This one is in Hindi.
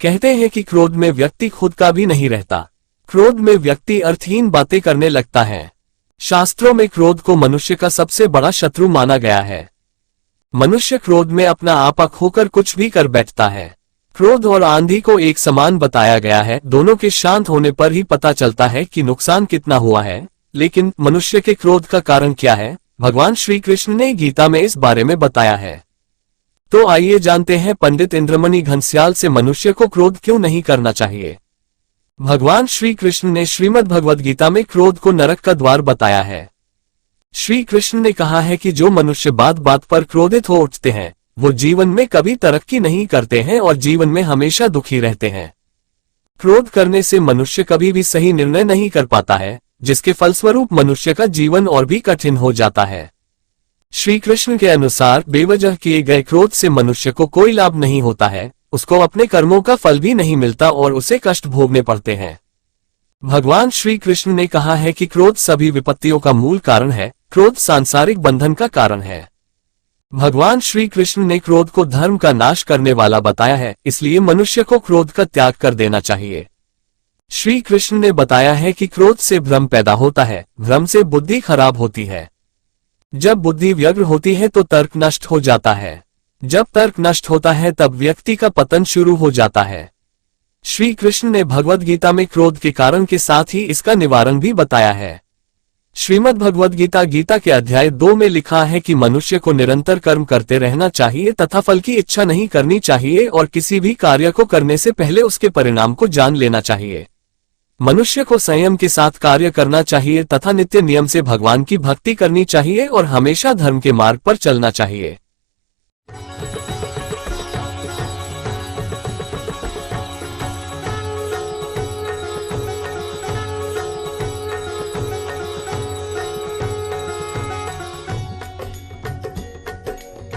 कहते हैं कि क्रोध में व्यक्ति खुद का भी नहीं रहता। क्रोध में व्यक्ति अर्थहीन बातें करने लगता है। शास्त्रों में क्रोध को मनुष्य का सबसे बड़ा शत्रु माना गया है। मनुष्य क्रोध में अपना आपा खोकर कुछ भी कर बैठता है। क्रोध और आंधी को एक समान बताया गया है। दोनों के शांत होने पर ही पता चलता है कि नुकसान कितना हुआ है। लेकिन मनुष्य के क्रोध का कारण क्या है? भगवान श्री कृष्ण ने गीता में इस बारे में बताया है। तो आइए जानते हैं पंडित इंद्रमणि घनश्याल से मनुष्य को क्रोध क्यों नहीं करना चाहिए। भगवान श्री कृष्ण ने श्रीमद् भगवद गीता में क्रोध को नरक का द्वार बताया है। श्री कृष्ण ने कहा है कि जो मनुष्य बात बात पर क्रोधित हो उठते हैं वो जीवन में कभी तरक्की नहीं करते हैं और जीवन में हमेशा दुखी रहते हैं। क्रोध करने से मनुष्य कभी भी सही निर्णय नहीं कर पाता है, जिसके फलस्वरूप मनुष्य का जीवन और भी कठिन हो जाता है। श्री कृष्ण के अनुसार बेवजह किए गए क्रोध से मनुष्य को कोई लाभ नहीं होता है, उसको अपने कर्मों का फल भी नहीं मिलता और उसे कष्ट भोगने पड़ते हैं। भगवान श्री कृष्ण ने कहा है कि क्रोध सभी विपत्तियों का मूल कारण है। क्रोध सांसारिक बंधन का कारण है। भगवान श्री कृष्ण ने क्रोध को धर्म का नाश करने वाला बताया है, इसलिए मनुष्य को क्रोध का त्याग कर देना चाहिए। श्री कृष्ण ने बताया है कि क्रोध से भ्रम पैदा होता है, भ्रम से बुद्धि खराब होती है। जब बुद्धि व्यग्र होती है तो तर्क नष्ट हो जाता है। जब तर्क नष्ट होता है तब व्यक्ति का पतन शुरू हो जाता है। श्री कृष्ण ने भगवद गीता में क्रोध के कारण के साथ ही इसका निवारण भी बताया है। श्रीमद् भगवद गीता गीता के अध्याय 2 में लिखा है कि मनुष्य को निरंतर कर्म करते रहना चाहिए तथा फल की इच्छा नहीं करनी चाहिए और किसी भी कार्य को करने से पहले उसके परिणाम को जान लेना चाहिए। मनुष्य को संयम के साथ कार्य करना चाहिए तथा नित्य नियम से भगवान की भक्ति करनी चाहिए और हमेशा धर्म के मार्ग पर चलना चाहिए।